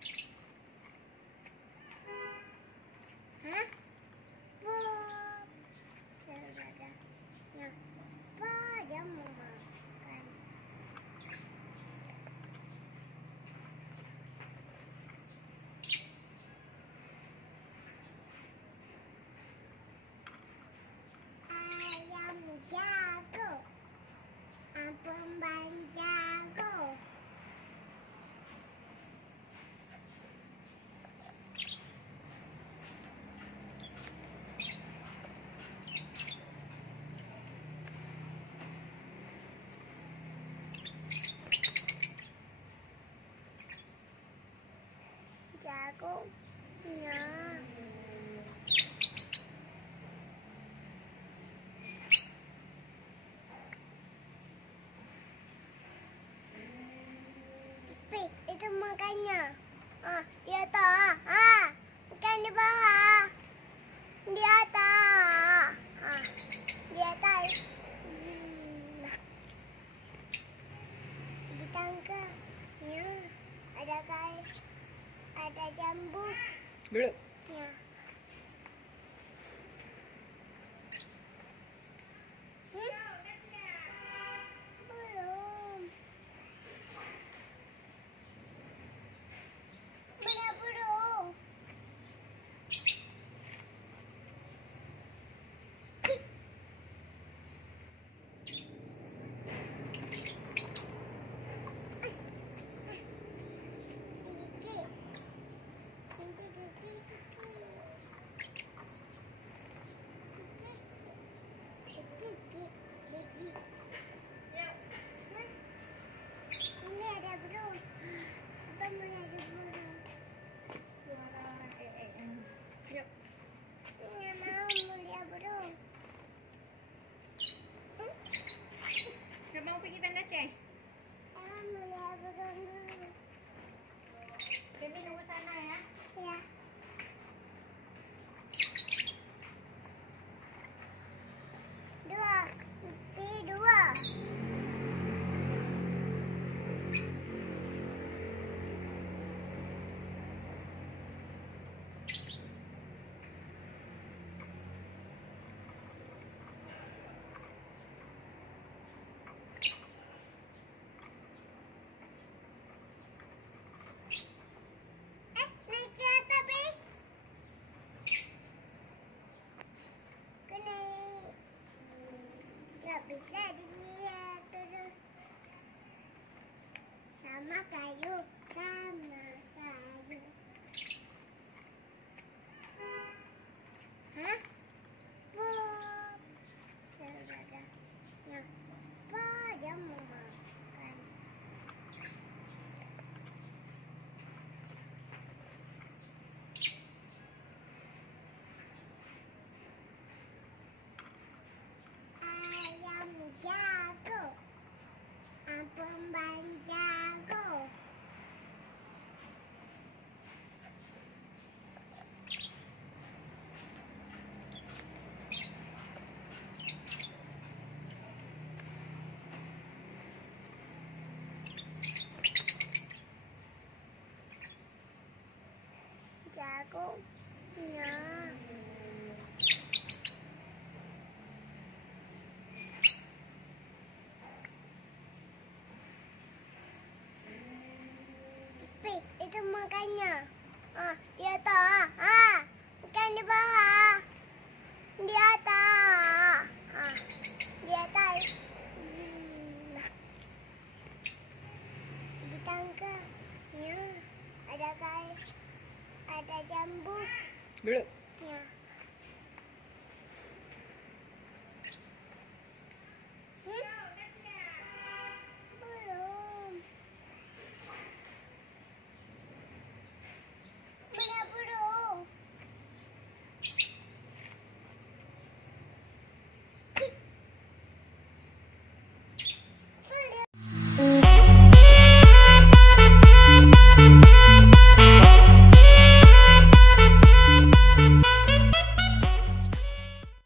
Hah? Saudaranya pada mau makan. Ayam jago, ampun bang jago. Jagonya. Itu makannya. Di atas. Bukan di bawah. Di atas. Di atas. Di tangkanya ada guys. Ada jambu. Duduk. Ya. Belum. Belum. Ini ada burung. Apa mau ada burung? Suara Yuk. Ini mau lihat burung. Nggak mau pergi Banda Aceh? Mau lihat burung dulu. Baby nunggu sana ya. Ya. Dua. Naik ke atas, Bi. Nggak bisa dilihat terus. Sama kayu. Hah? Saudaranya pada mau makan. Ayam jago, ampun bang jago. Jagonya. Itu makannya. Di atas. Bukan di bawah. Di atas. Di atas. Di tangkanya ada guys. Ada jambu. Duduk. Ya.